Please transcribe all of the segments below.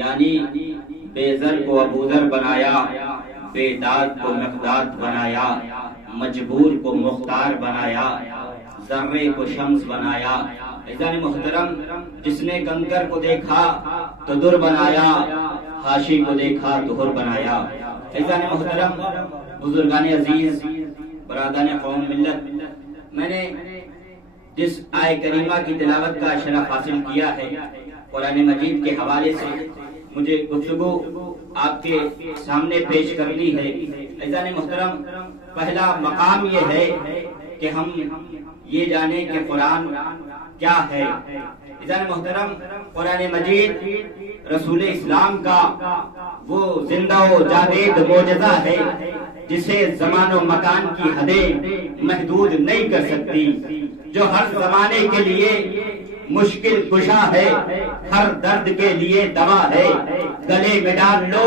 یعنی بے زر کو ابوذر بنایا، بے داد کو مقداد بنایا، مجبور کو مختار بنایا، ذرے کو شمس بنایا۔ عزیزان محترم، جس نے کنکر کو دیکھا تو در بنایا، حاشی کو دیکھا تو حر بنایا۔ عزیزان محترم، بزرگان عزیز، برادران قوم ملت، میں نے جس آیہ کریمہ کی تلاوت کا شرف حاصل کیا ہے، قرآن مجید کے حوالے سے مجھے گفتگو آپ کے سامنے پیش کرنی ہے۔ عزیزان محترم، پہلا مقام یہ ہے کہ ہم یہ جانیں کہ قرآن کیا ہے۔ عزیزان محترم، قرآن مجید رسول اسلام کا وہ زندہ و جاوید معجزہ ہے جسے زمان و مکان کی حدیں محدود نہیں کر سکتی، جو ہر زمانے کے لیے مشکل کشا ہے، ہر درد کے لیے دوا ہے۔ گلے میں ڈال لو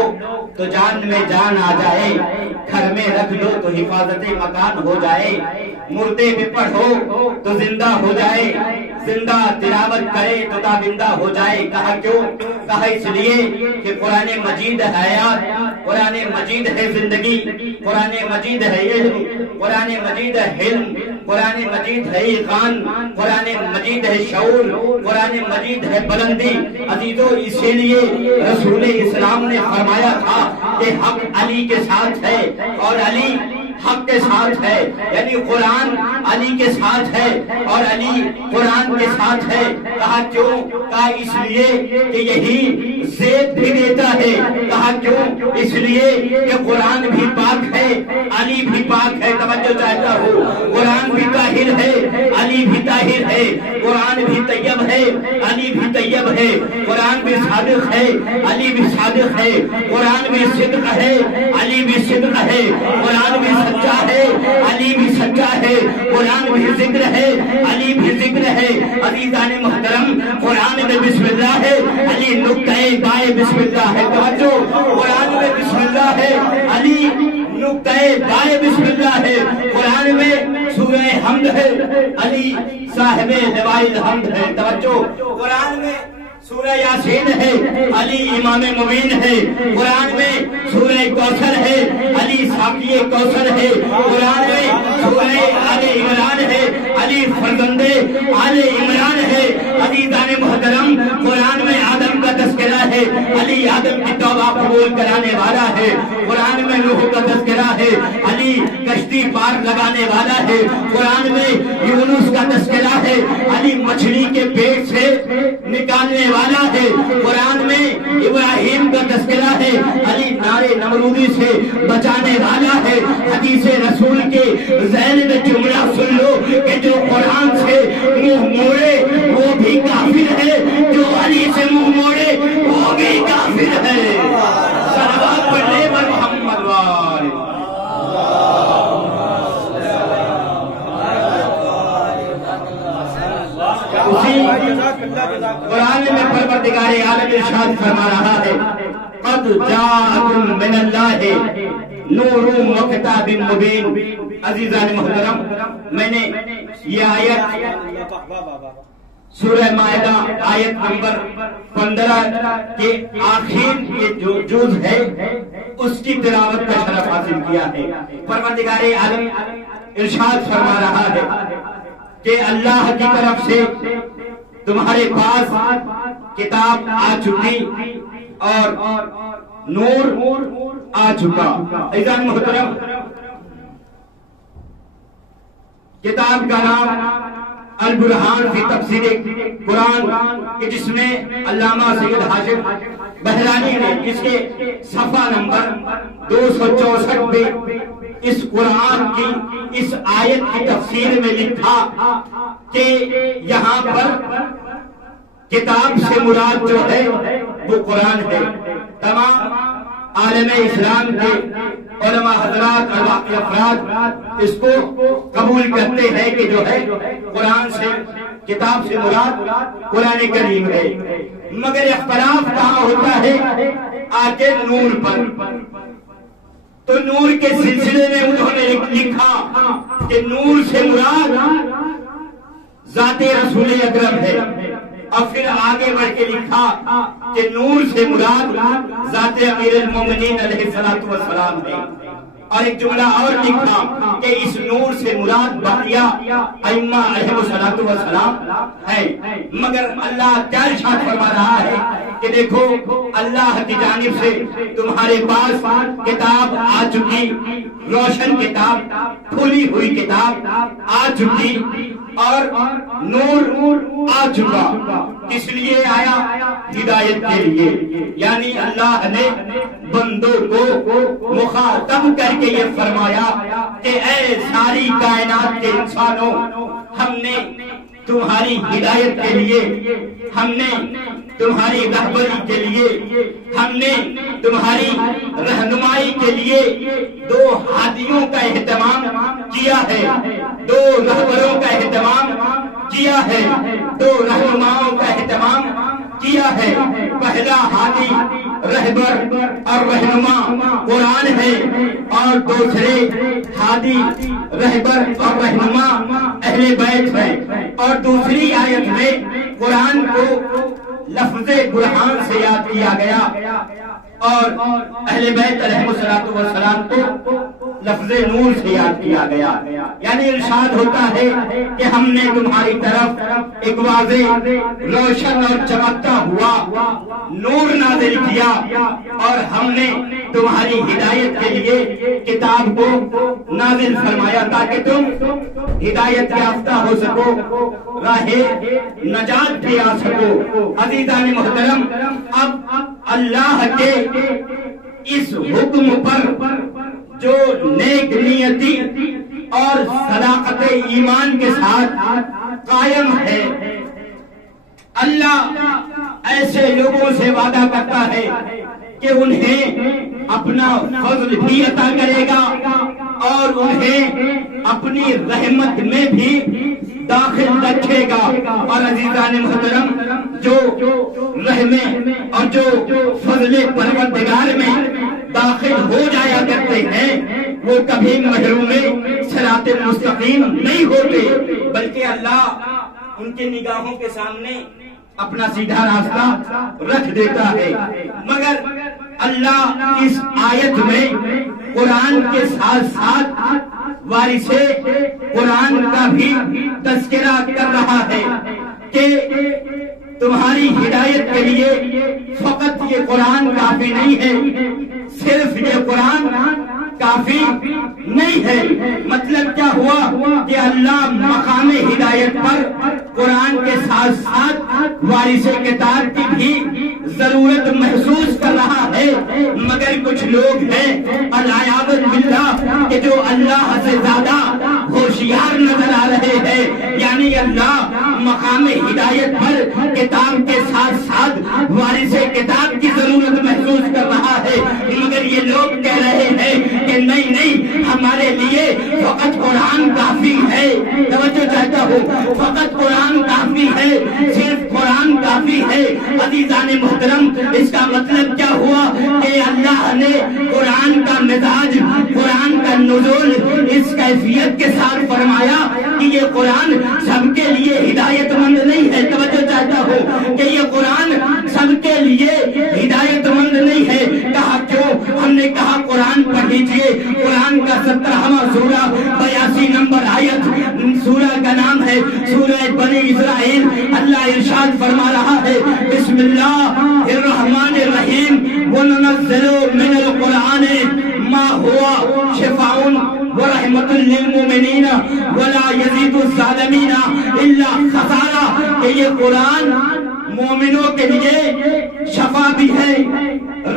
تو جان میں جان آ جائے، گھر میں رکھ لو تو حفاظت مکان ہو جائے، مردے میں پڑھو تو زندہ ہو جائے، زندہ تلاوت کرے تو تابندہ ہو جائے۔ کہا کیوں؟ کہا اس لیے کہ قرآن مجید ہے حیات، قرآن مجید ہے زندگی، قرآن مجید ہے علم، قرآن مجید ہے حلم، قرآن مجید ہے ایقان، قرآن مجید ہے شعور، قرآن مجید ہے بلندی۔ عزیزو، اسی لیے رسول اسلام نے فرمایا تھا کہ حق علی کے ساتھ ہے اور علی حق کے ساتھ ہے، یعنی قرآن علی کے ساتھ ہے اور علی قرآن کے ساتھ ہے۔ کہا کیوں؟ کہا اس لیے کہ یہی زیب بھی دیتا ہے۔ کہا کیوں؟ اس لیے کہ قرآن بھی پاک ہے، علی بھی پاک ہے۔ توجہ چاہتا ہوں، قرآن بھی طاہر ہے، علی بھی طاہر ہے، قرآن بھی طیب ہے، علی بھی طیب ہے، قرآن بھی صادق ہے، علی بھی صادق ہے، قرآن بھی صدق ہے، علی بھی صدق ہے، قرآن بھی سچا ہے، علی بھی سچا ہے، قرآن بھی ذکر ہے، علی بھی ذکر ہے۔ عزیزان محترم، قرآن میں بسم اللہ ہے، علی نقطۂ بائے بسم اللہ ہے۔ توجہ، قرآن میں بسم اللہ ہے، علی نقطۂ بائے بسم اللہ ہے۔ قرآن میں سورہ حمد ہے، علی صاحب لواء الحمد ہے۔ توجہ، قرآن میں سورہ یاسین ہے، علی امام مبین ہے۔ قرآن میں سورہ کوثر ہے، علی ساقی کوثر ہے۔ قرآن میں سورہ آل عمران ہے، علی فرزند آل عمران ہے۔ عزیزان محترم، قرآن میں آدم کا تذکرہ ہے، علی آدم کی توبہ قبول کرانے والا ہے۔ قرآن میں نوح کا تذکرہ ہے، علی کشتی پار لگانے والا ہے۔ قرآن میں یونس کا تذکرہ ہے، علی مچھلی کے پیٹ سے نکالنے والا ہے۔ قرآن میں ابراہیم کا تذکرہ ہے، علی نارے نمرودی سے بچانے والا ہے۔ حدیث رسول کے ذہن میں جملہ سن لو کہ جو قرآن سے منہ موڑے وہ بھی کافر ہے، جو علی سے منہ موڑے وہ بھی کافر ہے۔ صلوات پڑھنے پر محمد وآلہ۔ قرآن میں پروردگار عالم ارشاد فرما رہا ہے، قد جاءکم من اللہ نور و کتاب مبین۔ عزیزان محترم، میں نے یہ آیت سورہ مائدہ آیت نمبر 15 کے آخر کے جو جز ہے اس کی تلاوت کا شرف حاصل کیا ہے۔ پروردگار عالم ارشاد فرما رہا ہے کہ اللہ کی طرف سے تمہارے پاس کتاب آ چکی اور نور آ چکا۔ عزیزان محترم، کتاب کا نام البرہان فی تفسیر قرآن، کہ جس میں علامہ سید ہاشم بہرانی نے اس کے صفحہ نمبر 264 پہ اس قرآن کی اس آیت کی تفسیر میں لکھا کہ یہاں پر کتاب سے مراد جو ہے وہ قرآن ہے۔ تمام عالم اسلام کے علماء حضرات اور باقی افراد اس کو قبول کرتے ہیں کہ جو ہے قرآن سے کتاب سے مراد قرآن کریم ہے، مگر اختلاف کہاں ہوتا ہے؟ آ کے نور پر۔ تو نور کے سلسلے میں انہوں نے لکھا کہ نور سے مراد ذات رسول اکرم ہے، اور پھر آگے بڑھ کے لکھا کہ نور سے مراد ذات امیر المومنین علیہ السلام ہے، اور ایک جملہ اور لکھا کہ اس نور سے مراد بقیہ ائمہ علیہ السلام ہے۔ مگر اللہ کیا ارشاد فرما رہا ہے کہ دیکھو اللہ کی جانب سے تمہارے پاس کتاب آ چکی، روشن کتاب، کھلی ہوئی کتاب آ چکی، اور نور آ چکا۔ کس لیے آیا؟ ہدایت کے لیے، یعنی اللہ نے بندوں کو مخاطب کر کے یہ فرمایا کہ اے ساری کائنات کے انسانوں، ہم نے تمہاری ہدایت کے لیے، ہم نے تمہاری رہبری کے لیے، ہم نے تمہاری رہنمائی کے لیے دو ہادیوں کا اہتمام کیا ہے، دو رہبروں کا اہتمام کیا ہے، دو رہنماؤں کا اہتمام کیا ہے۔ پہلا ہادی، رہبر اور رہنما قرآن ہے، اور دوسرے ہادی، رہبر اور رہنما اہل بیت ہے۔ اور دوسری آیت میں قرآن کو لفظ برہان سے یاد کیا گیا، اور اہل بیت علیہ السلام کو لفظ نور سے یاد کیا گیا۔ یعنی ارشاد ہوتا ہے کہ ہم نے تمہاری طرف ایک واضح، روشن اور چمکتا ہوا نور نازل کیا، اور ہم نے تمہاری ہدایت کے لیے کتاب کو نازل فرمایا تاکہ تم ہدایت یافتہ ہو سکو، راہ نجات پہ آ سکو۔ عزیزان محترم، اب اللہ کے اس حکم پر جو نیک نیتی اور صداقت ایمان کے ساتھ قائم ہے، اللہ ایسے لوگوں سے وعدہ کرتا ہے کہ انہیں اپنا فضل بھی عطا کرے گا، اور انہیں اپنی رحمت میں بھی داخل رکھے گا۔ اور عزیزان محترم، جو رحمت اور جو فضل پروردگار میں داخل ہو جایا کرتے ہیں، وہ کبھی محروم صراط مستقیم نہیں ہوتے، بلکہ اللہ ان کے نگاہوں کے سامنے اپنا سیدھا راستہ رکھ دیتا ہے۔ مگر اللہ اس آیت میں قرآن کے ساتھ ساتھ وارث قرآن کا بھی تذکرہ کر رہا ہے کہ تمہاری ہدایت کے لیے فقط یہ قرآن کافی نہیں ہے، صرف یہ قرآن کافی نہیں ہے۔ مطلب کیا ہوا کہ اللہ مقام ہدایت پر قرآن کے ساتھ ساتھ وارث کتاب کی بھی ضرورت محسوس کر رہا ہے۔ مگر کچھ لوگ ہیں العیاذ باللہ کہ جو اللہ سے زیادہ ہوشیار نظر آ رہے ہیں، یعنی اللہ مقام ہدایت پر کتاب کے ساتھ ساتھ وارث کتاب کی ضرورت محسوس کر رہا ہے، مگر یہ لوگ کہہ رہے ہیں کہ نہیں، ہمارے لیے فقط قرآن کافی ہے۔ توجہ چاہتا ہوں، فقط قرآن کافی ہے، صرف قرآن کافی ہے۔ عزیزان محترم، اس کا مطلب کیا ہوا کہ اللہ نے قرآن کا مزاج، قرآن کا نزول اس کیفیت کے ساتھ فرمایا کہ یہ قرآن سب کے لیے ہدایت مند نہیں ہے۔ توجہ چاہتا ہوں کہ یہ قرآن سب کے لیے ہدایت مند نہیں ہے۔ کہا کیوں؟ ہم نے کہا قرآن پڑھ لیجئے، قرآن کا 17واں سورہ 82 نمبر آیت، سورہ کا نام ہے سورہ بنی اسرائیل۔ اللہ ارشاد فرما رہا ہے، بسم اللہ الرحمن الرحیم، وَنُنَزِّلُ مِنَ الْقُرْآنِ مَا هُوَ شِفَاءٌ وَرَحْمَةٌ لِّلْمُؤْمِنِينَ وَلَا يَزِيدُ الظَّالِمِينَ إِلَّا خَسَارًا، کہ یہ قرآن مومنوں کے لیے شفا بھی ہے،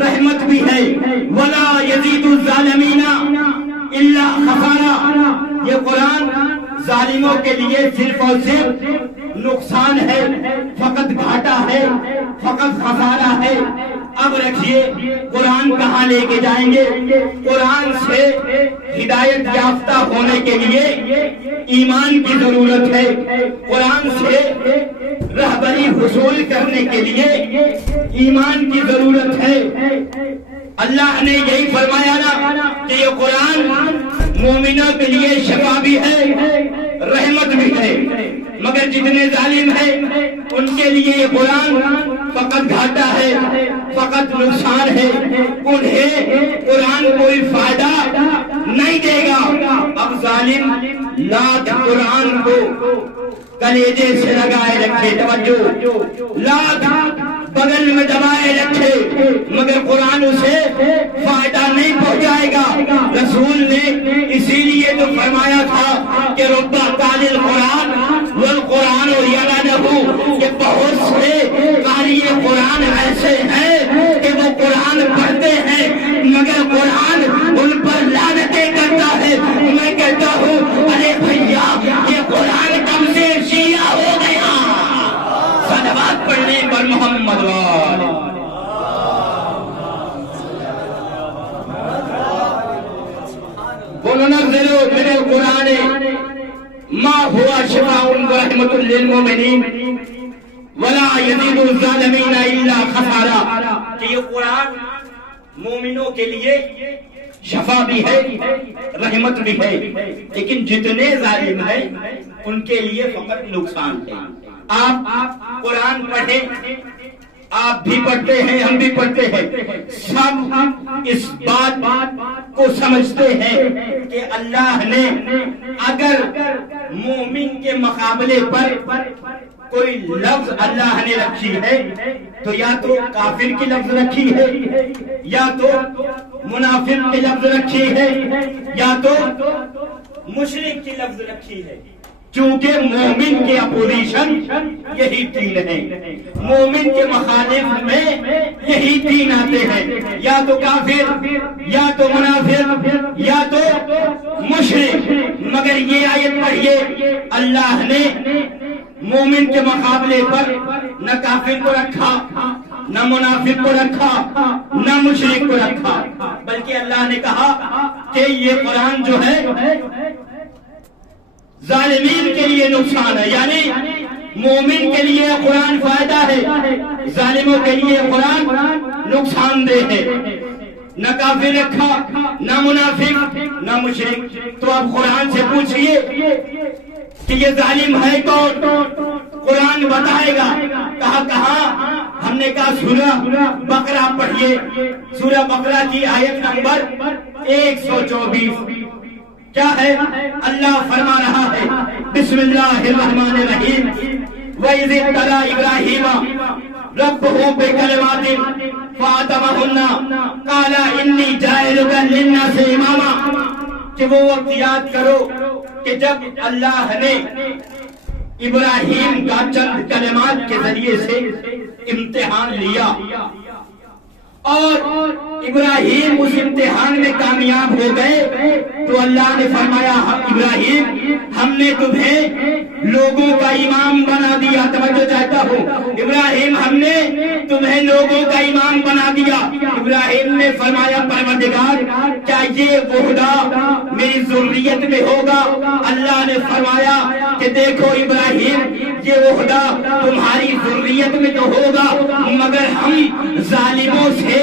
رحمت بھی ہے، وَلَا يَزِيدُ الظَّالِمِينَ إِلَّا خَسَارًا، یہ قرآن ظالموں کے لیے صرف اور صرف نقصان ہے، فقط گھاٹا ہے، فقط خسارہ ہے۔ اب رکھیے قرآن کہاں لے کے جائیں گے؟ قرآن سے ہدایت یافتہ ہونے کے لیے ایمان کی ضرورت ہے، قرآن سے رہبری حصول کرنے کے لیے ایمان کی ضرورت ہے۔ اللہ نے یہی فرمایا نا کہ یہ قرآن مومنوں کے لیے شفا بھی ہے، رحمت بھی ہے۔ مگر جتنے ظالم ہیں ان کے لیے یہ قرآن فقط گھاٹا ہے، فقط نقصان ہے، انہیں قرآن کوئی فائدہ نہیں دے گا۔ اب ظالم لات قرآن کو کلیجے سے لگائے رکھے، توجہ، لات بغل میں دبائے رکھے مگر قرآن اسے فائدہ نہیں پہنچائے گا۔ رسول نے اسی لیے تو فرمایا تھا کہ ربا قاری القرآن والقرآن یلعنہ، کہ بہت سے قاری قرآن ایسے ہیں کہ وہ قرآن پڑھتے ہیں مگر قرآن ان پر لعنتیں کرتا ہے۔ میں کہتا ہوں ارے بھیا یہ قرآن کم سے شیعہ ہو گیا، صلوات پڑھنے پر محمد وال۔ وَنُنَزِّلُ مِنَ الْقُرْآنِ مَا هُوَ شِفَاءٌ وَرَحْمَةٌ لِّلْمُؤْمِنِينَ وَلَا يَزِيدُ الظَّالِمِينَ إِلَّا خَسَارًا، کہ یہ قرآن مومنوں کے لیے شفا بھی ہے، رحمت بھی ہے، لیکن جتنے ظالم ہیں ان کے لیے فقط نقصان ہے۔ آپ قرآن پڑھیں، آپ بھی پڑھتے ہیں، ہم بھی پڑھتے ہیں، سب اس بات کو سمجھتے ہیں کہ اللہ نے اگر مومن کے مقابلے پر کوئی لفظ اللہ نے رکھی ہے تو یا تو کافر کی لفظ رکھی ہے، یا تو منافق کی لفظ رکھی ہے، یا تو مشرک کی لفظ رکھی ہے، چونکہ مومن کے اپوزیشن یہی تین ہیں، مومن کے مخالف میں یہی تین آتے ہیں، یا تو کافر، یا تو منافق، یا تو مشرک۔ مگر یہ آیت پڑھیے، اللہ نے مومن کے مقابلے پر نہ کافر کو رکھا، نہ منافق کو رکھا، نہ مشرک کو رکھا، بلکہ اللہ نے کہا کہ یہ قرآن جو ہے ظالمین کے لیے نقصان ہے، یعنی مومن کے لیے قرآن فائدہ ہے، ظالموں کے لیے قرآن نقصان دہ ہے۔ نہ کافر رکھا، نہ منافق، نہ مشرک۔ تو اب قرآن سے پوچھئے کہ یہ ظالم ہے کون؟ قرآن بتائے گا۔ کہاں؟ ہم نے کہا سورہ بقرہ پڑھیے، سورہ بقرہ کی آیت نمبر 124 کیا ہے؟ اللہ فرما رہا ہے بسم اللہ الرحمن الرحیم، وَإِذِ ابْتَلَىٰ إِبْرَاهِيمَ رَبُّهُ بِكَلِمَاتٍ فَأَتَمَّهُنَّ قَالَ إِنِّي جَاعِلُكَ لِلنَّاسِ إِمَامًا، کہ وہ وقت یاد کرو کہ جب اللہ نے ابراہیم کا چند کلمات کے ذریعے سے امتحان لیا اور ابراہیم اس امتحان میں کامیاب ہو گئے تو اللہ نے فرمایا ابراہیم ہم نے تمہیں لوگوں کا امام بنا دیا۔ توجہ چاہتا ہوں، ابراہیم ہم نے تمہیں لوگوں کا امام بنا دیا۔ ابراہیم نے فرمایا پروردگار کیا یہ وحدہ میری ذریت میں ہوگا؟ اللہ نے فرمایا کہ دیکھو ابراہیم یہ وحدہ تمہاری ذریت میں تو ہوگا مگر ہم ظالموں سے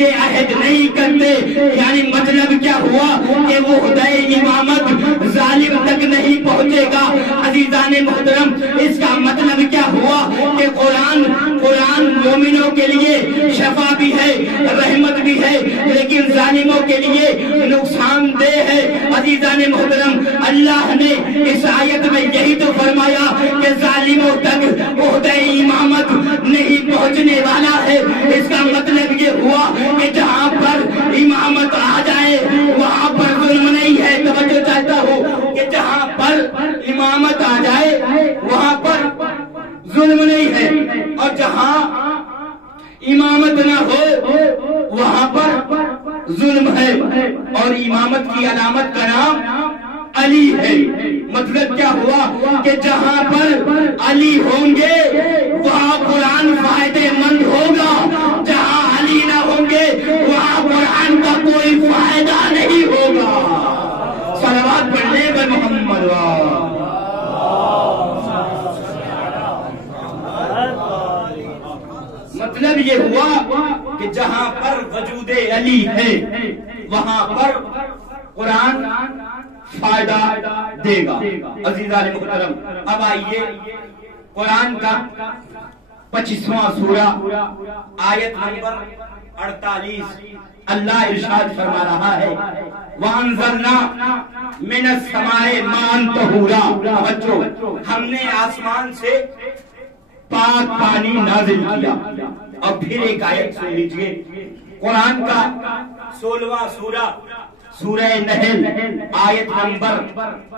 یہ عہد نہیں کرتے۔ یعنی مطلب کیا ہوا کہ وحدہ امامت ظالم تک نہیں پہنچے گا۔ عزیزان محترم، اس کا مطلب کیا ہوا کہ قرآن مومنوں کے لیے شفا بھی ہے، رحمت بھی ہے، لیکن ظالموں کے لیے نقصان دہ ہے۔ عزیزان محترم، اللہ نے اس آیت میں یہی تو فرمایا کہ ظالموں تک وحدہ امامت نہیں پہنچنے والا ہے۔ اس کا مطلب یہ ہوا کہ جہاں پر امامت آ جائے وہاں پر ظلم نہیں ہے۔ توجہ چاہتا ہوں کہ جہاں پر امامت آ جائے وہاں پر ظلم نہیں ہے، اور جہاں امامت نہ ہو وہاں پر ظلم ہے۔ اور امامت کی علامت کا نام علی ہے۔ مطلب کیا ہوا کہ جہاں پر علی ہوں گے وہاں قرآن فائدے مند ہوگا، جہاں علی نہ ہوں گے وہاں قرآن کا کوئی فائدہ نہیں ہوگا۔ صلوات پڑھنے پر محمد مطلب یہ ہوا کہ جہاں پر وجود علی ہے وہاں پر قرآن فائدہ دے گا۔ عزیزان محترم، اب آئیے قرآن کا 25واں سورہ آیت نمبر 48 اللہ ارشاد فرما رہا ہے وَأَنزَلْنَا مِنَ السَّمَاءِ مَاءً طَهُورًا، بچوں ہم نے آسمان سے پاک پانی نازل کیا۔ اور پھر ایک آیت سن لیجئے، قرآن کا 16واں سورہ سورہ نحل آیت نمبر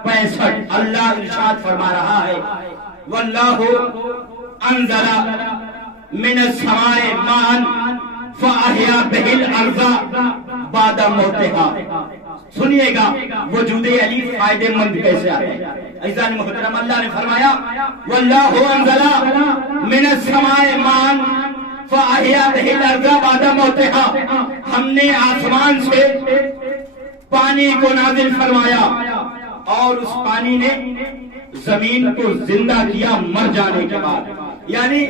65 اللہ ارشاد فرما رہا ہے وَاللَّهُ أَنزَلَ مِنَ السَّمَاءِ مَاءً فَأَحْيَا بِهِ الْأَرْضَ بَعْدَ مَوْتِهَا۔ سنیے گا وجود علی فائدے مند کیسے آئے۔ عزیزان محترم، اللہ نے فرمایا وَاللَّهُ أَنزَلَ مِنَ السَّمَاءِ مَاءً فَأَحْيَا بِهِ الْأَرْضَ بَعْدَ مَوْتِهَا، ہم نے آسمان سے پانی کو نازل فرمایا اور اس پانی نے زمین کو زندہ کیا مر جانے کے بعد، یعنی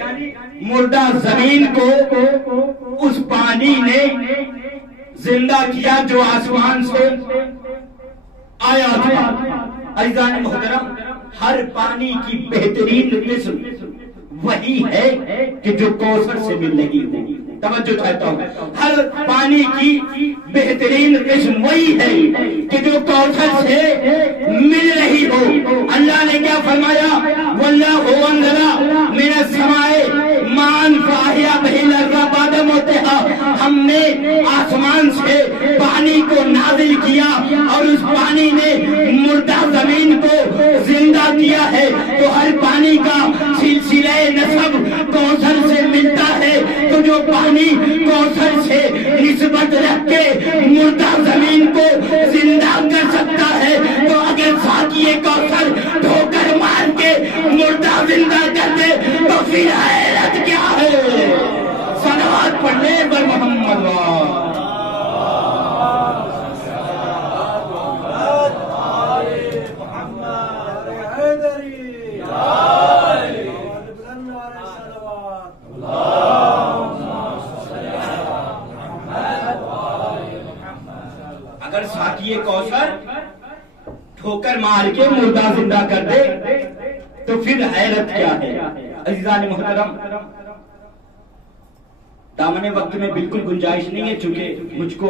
مردہ زمین کو اس پانی نے زندہ کیا جو آسمان سے آیا تھا۔ عزیزان محترم، ہر پانی کی بہترین قسم وہی ہے کہ جو کوثر سے مل رہی ہو۔ توجہ چاہتا ہوں، ہر پانی کی بہترین قسم وہی ہے کہ جو کوثر سے مل رہی ہو۔ اللہ نے کیا فرمایا وَاللَّهُ أَنزَلَ مِنَ السَّمَاءِ مَاءً فَأَحْيَا بِهِ الْأَرْضَ بَعْدَ مَوْتِهَا، ہم نے آسمان سے پانی کو نازل کیا اور اس پانی نے مردہ زمین کو زندہ کیا ہے۔ تو ہر پانی کا سلسلہ نسب کوثر سے ملتا ہے، تو جو پانی کوثر سے نسبت رکھ کے مردہ زمین کو زندہ کر سکتا ہے، تو اگر ساقی کوثر ٹھوکر مار کے مردہ زندہ کر دے تو پھر حیرت کیا ہے۔ صلوات پڑھنے پر محمد اگر ساقی کوثر ٹھوکر مار کے مردہ زندہ کر دے تو پھر حیرت کیا ہے۔ عزیزان محترم، دامن وقت میں بالکل گنجائش نہیں ہے، چونکہ مجھ کو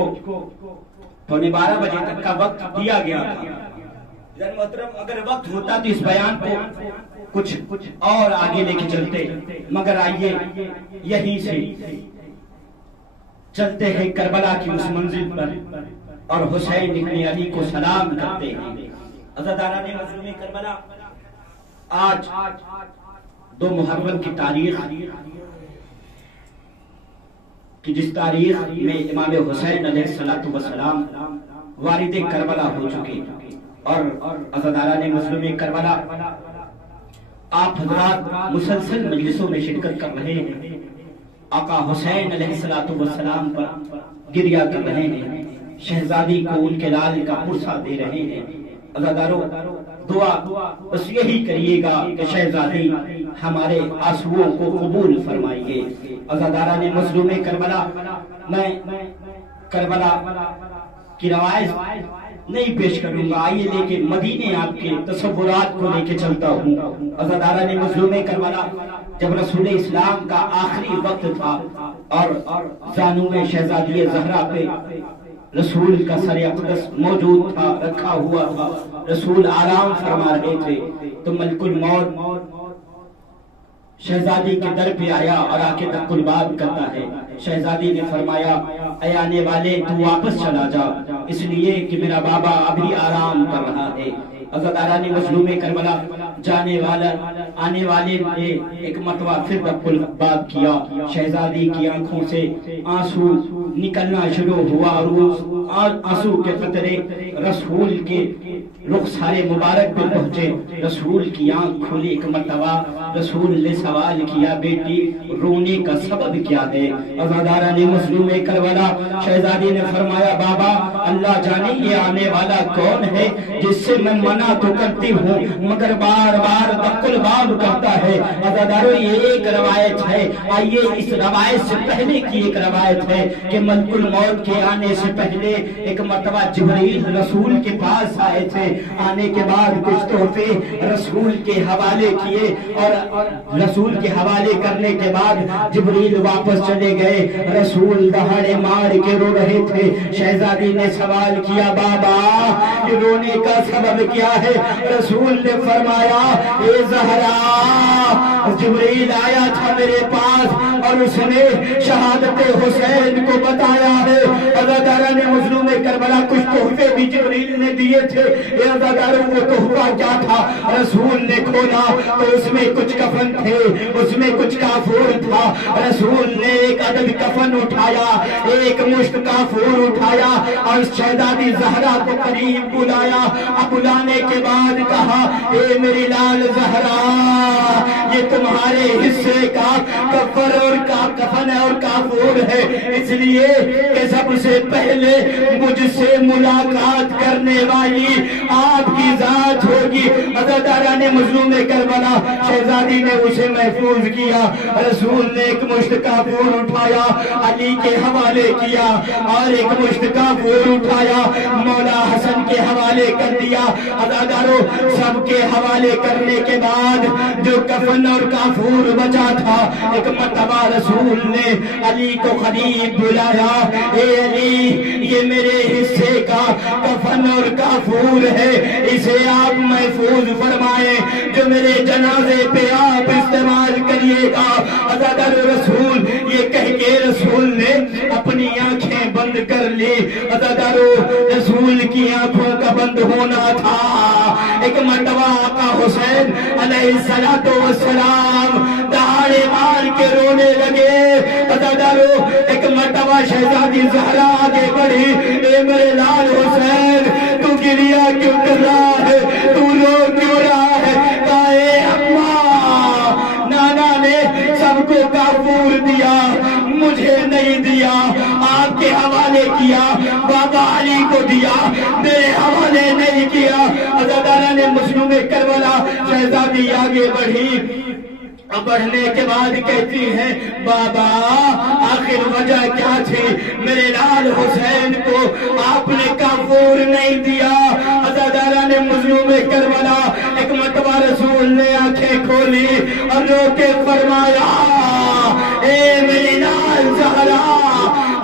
12:15 بجے تک کا وقت دیا گیا تھا۔ عزیزان محترم، اگر وقت ہوتا تو اس بیان کو کچھ اور آگے لے کے چلتے، مگر آئیے یہیں سے چلتے ہیں کربلا کی اس منزل پر اور حسین ابن علی کو سلام کرتے ہیں۔ عزاداران مظلوم کربلا، آج 2 محرم کی تاریخ کہ جس تاریخ میں امام حسین علیہ السلام والد کربلا ہو چکے، اور عزاداران مظلوم کربلا آپ حضرات مسلسل مجلسوں میں شرکت کر رہے ہیں، آقا حسین علیہ السلام پر گریہ کر رہے ہیں، شہزادی کو ان کے لال کا پرسہ دے رہے ہیں۔ عزاداروں، دعا بس یہی کریے گا کہ شہزادی ہمارے آنسوؤں کو قبول فرمائیے۔ عزاداران مظلوم کربلا، میں کربلا کی روایت نہیں پیش کروں گا، آئیے لے کے مدینے آپ کے تصورات کو لے کے چلتا ہوں۔ عزاداران مظلوم کربلا، جب رسول اسلام کا آخری وقت تھا اور زانو میں شہزادی زہرا پہ رسول کا سر اقدس موجود تھا، رکھا ہوا تھا، رسول آرام فرما رہے تھے، تو ملک الموت شہزادی کے در پہ آیا اور آ کے تقل بات کرتا ہے۔ شہزادی نے فرمایا اے آنے والے تو واپس چلا جا، اس لیے کہ میرا بابا ابھی آرام کر رہا ہے۔ عزاداران مظلوم کربلا، جانے والا آنے والے نے ایک مرتبہ پھر تقل بات کیا، شہزادی کی آنکھوں سے آنسو نکلنا شروع ہوا اور وہ آنسو کے قطرے رسول کے رخسار مبارک پہ پہنچے۔ رسول کی آنکھ کھلی، ایک مرتبہ رسول نے سوال کیا بیٹی رونے کا سبب کیا ہے؟ عزاداران مظلوم کربلا، شہزادی نے فرمایا بابا اللہ جانے یہ آنے والا کون ہے جس سے میں منع تو کرتی ہوں مگر بار بار تقل باب کرتا ہے۔ عزاداروں یہ ایک روایت ہے، آئیے اس روایت سے پہلے کی ایک روایت ہے کہ ملک الموت کے آنے سے پہلے ایک مرتبہ جبرائیل رسول کے پاس آئے تھے تھے. آنے کے بعد کچھ تحفے رسول کے حوالے کیے اور رسول کے حوالے کرنے کے بعد جبریل واپس چلے گئے. رسول دہاڑے مار کے رو رہے تھے. شہزادی نے سوال کیا بابا یہ رونے کا سبب کیا ہے؟ رسول نے فرمایا اے زہرا جبریل آیا تھا میرے پاس اور اس نے شہادت حسین کو بتایا ہے. عزاداران مظلوم کربلا کچھ تحفے بھی جبریل نے دیے تھے. اے عزاداروں وہ تحفہ کیا تھا؟ رسول نے کھولا تو اس میں کچھ کفن تھے, اس میں کچھ کافور تھا. رسول نے ایک عدد کفن اٹھایا, ایک مشت کافور اٹھایا اور شہزادی زہرا کو قریب بلایا. اب بلانے کے بعد کہا اے میری لال زہرا یہ تمہارے حصے کا کفن ہے اور کافور ہے, اس لیے کہ سب سے پہلے مجھ سے ملاقات کرنے والی آپ کی ذات ہوگی. عزاداران مظلوم کربلا شہزادی نے اسے محفوظ کیا. رسول نے ایک مشت کافور اٹھایا علی کے حوالے کیا اور ایک مشت کافور اٹھایا مولا حسن کے حوالے کر دیا. عزاداروں سب کے حوالے کرنے کے بعد جو کفن اور کافور بچا تھا ایک مرتبہ رسول نے علی کو قریب بلایا. اے علی یہ میرے حصے کا کفن اور کافور ہے, اسے آپ محفوظ فرمائیں جو میرے جنازے پہ آپ استعمال کریے گا. عزادار رسول یہ کہہ کے رسول نے اپنی آنکھیں بند کر لی. عزادارو رسول کی آنکھوں کا بند ہونا تھا. ایک مرتبہ آقا حسین علیہ السلام دہاڑے مار کے رونے لگے. عزادارو ایک مرتبہ شہزادی زہرا آگے بڑھی. اے میرے لال حسین تو گریا کیوں کر رہا ہے, تو رو کیوں رہا ہے؟ کہا اے اماں نانا نے سب کو کافور دیا مجھے نہیں دیا, آپ کے حوالے کیا, بابا علی کو دیا, میرے حوالے نہیں کیا. عزاداران مظلوم کربلا شہزادی آگے بڑھی. بڑھنے کے بعد کہتی ہیں بابا آخر وجہ کیا تھی؟ میرے لال حسین کو آپ نے کافور نہیں دیا. عزاداران مظلوم کربلا ایک مرتبہ رسول نے آنکھیں کھولی اور رو کے فرمایا اے میری لال زہرا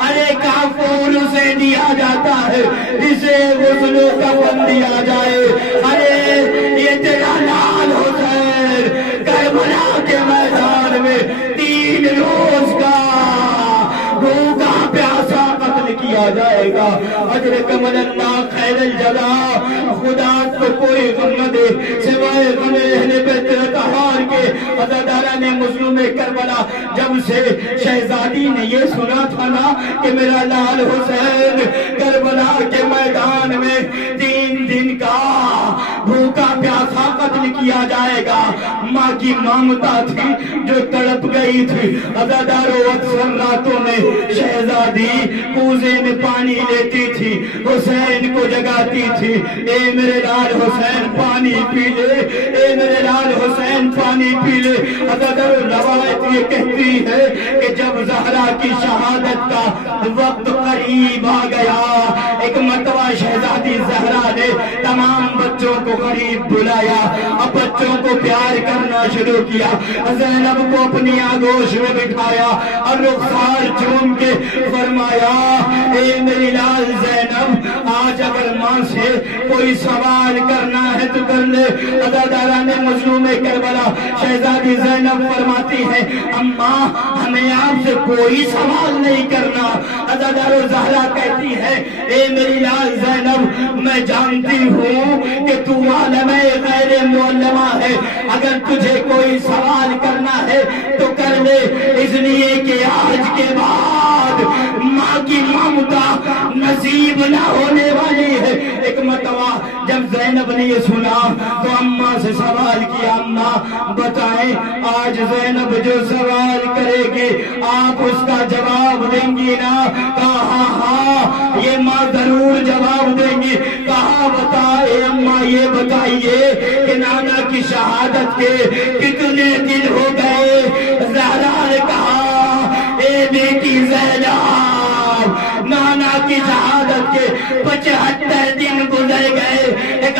ارے کافور اسے دیا جاتا ہے اسے غسل و کفن دیا جائے. ارے یہ تیرا لال حسین کربلا کے میدان میں 3 روز کا بھوکا پیاسا قتل کیا جائے گا. اجر کمل اللہ خیر الجزا. خدا کو کوئی غم نہ دے سوائے غم اہل بیت اطہار کے. عزاداران مظلوم کربلا جب سے شہزادی نے یہ سنا تھا نا کہ میرا لال حسین کربلا کے میدان میں 3 دن کا بھوکا پیاسا قتل کیا جائے گا, ماں کی ممتا تھی جو تڑپ گئی تھی. عزاداروں اکثر راتوں میں شہزادی کوزے میں پانی لیتی تھی, حسین کو جگاتی تھی. اے میرے لال حسین پانی پی لے, اے میرے لال حسین پانی پی لے. عزاداروں روایت یہ کہتی ہے کہ جب زہرا کی شہادت کا وقت قریب آ گیا ایک مرتبہ شہزادی زہرا نے تمام بچوں کو قریب بلایا, اب بچوں کو پیار کرنا شروع کیا. زینب کو اپنی آغوش میں بٹھایا اور رخسار چوم کے فرمایا اے میری لال زینب آج اگر ماں سے کوئی سوال کرنا ہے تو کر لے. عزاداران مظلوم کربلا شہزادی زینب فرماتی ہے اماں ہمیں آپ سے کوئی سوال نہیں کرنا. عزادارو زہرا کہتی ہے اے میری لال زینب میں جانتی ہوں کہ تو عالم غیر معلمہ ہے, اگر تجھے کوئی سوال کرنا ہے تو کر لے, اس لیے کہ آج کے بعد ماں کی ممتا نصیب نہ ہونے والی ہے. ایک مرتبہ جب زینب نے یہ سنا تو اماں سے سوال کیا اماں بتائیں آج زینب جو سوال کرے گی آپ اس کا جواب دیں گی نا؟ کہا ہاں یہ ماں ضرور جواب دیں گی. کہا بتائے اماں یہ بتائیے کہ نانا کی شہادت کے کتنے دن ہو گئے؟ زہرا نے کہا اے بیٹی زینب نانا کی شہادت کے 75 دن گزر گئے. ایک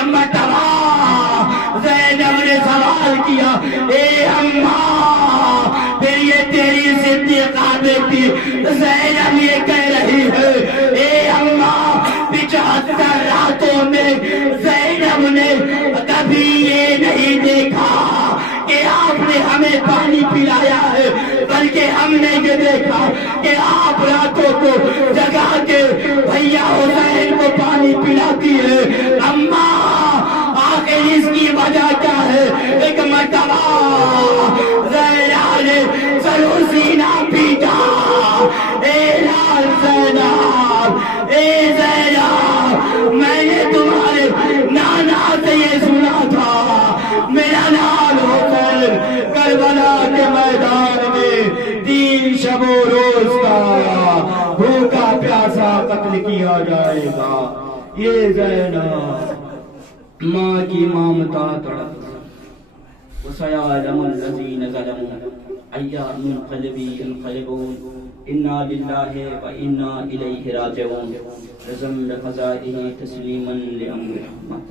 کو جگا کے بھیا حسین کو پانی پلاتی ہے. اماں آخر اس کی وجہ کیا ہے؟ ایک مرتبہ زینب نے سر و سینہ پیٹا. اے لال زینب، اے زینب، میں نے تمہارے نانا سے یہ سنا تھا، میرا لال حسین کربلا کے میدان میں 3 شب و روز کا بھوکا پیاسا قتل کیا جائے گا. یہ زینب ماں کی مامتا تڑپ. وَسَيَعْلَمُ الَّذِينَ ظَلَمُوا أَيَّ مُنقَلِبٍ يَنقَلِبُونَ. اِنَّا لِلَّهِ وَإِنَّا إِلَيْهِ رَاجِعُونَ. رَزَمْ لِقَضَائِهِ تَسْلِيمًا لِأَمْرِ رَحْمَةٍ.